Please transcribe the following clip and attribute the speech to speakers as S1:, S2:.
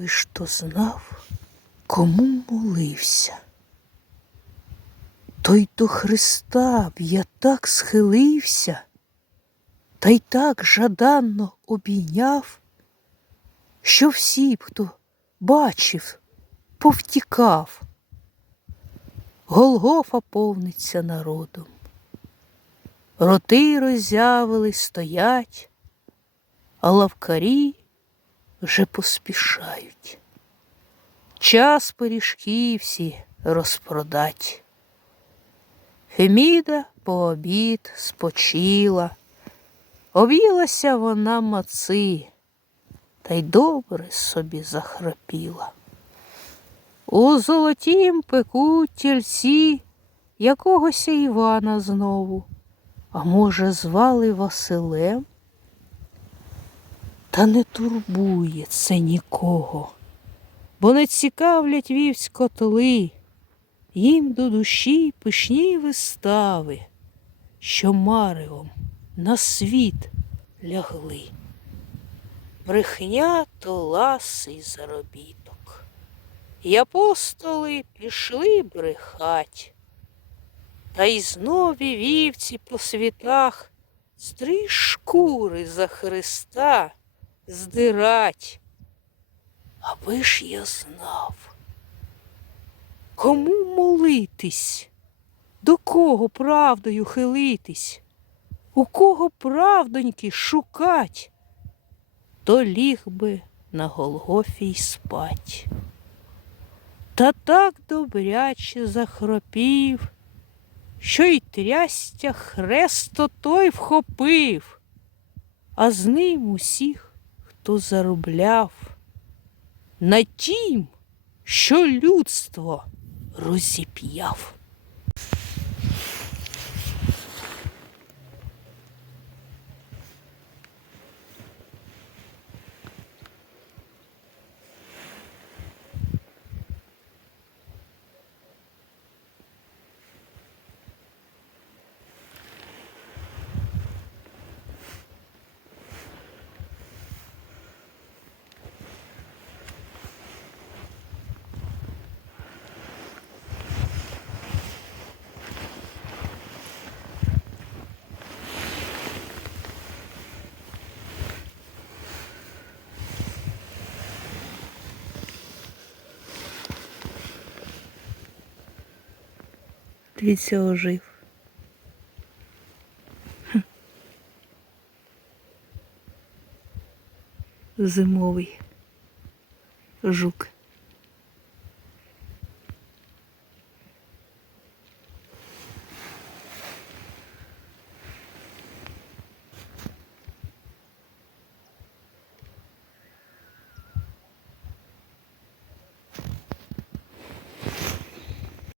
S1: Лиш то знав, кому молився. Той до Христа б я так схилився, та й так жаданно обійняв, що всі б, хто бачив, повтікав. Голгофа повниться народом. Роти роззявили, стоять, а лавкарі вже поспішають. Час пиріжки всі розпродать. Феміда обід спочила, об'їлася вона маци та й добре собі захрапіла. У золотім пекуть тільці якогось Івана знову, а може, звали Василем. Та не турбує це нікого, бо не цікавлять вівсь котли, їм до душі пишні вистави, що маревом на світ лягли. Брехня то ласий заробіток, і апостоли пішли брехать, та й знові вівці по світах стриж шкури за Христа здирать. Аби ж я знав, кому молитись, до кого правдою хилитись, у кого правдоньки шукать, то ліг би на Голгофій спать. Та так добряче захропів, що й трястя хресто той вхопив, а з ним усіх. То заробляв на тім, що людство розіп'яв.
S2: Дивіться, ожив. Хм. Зимовий жук.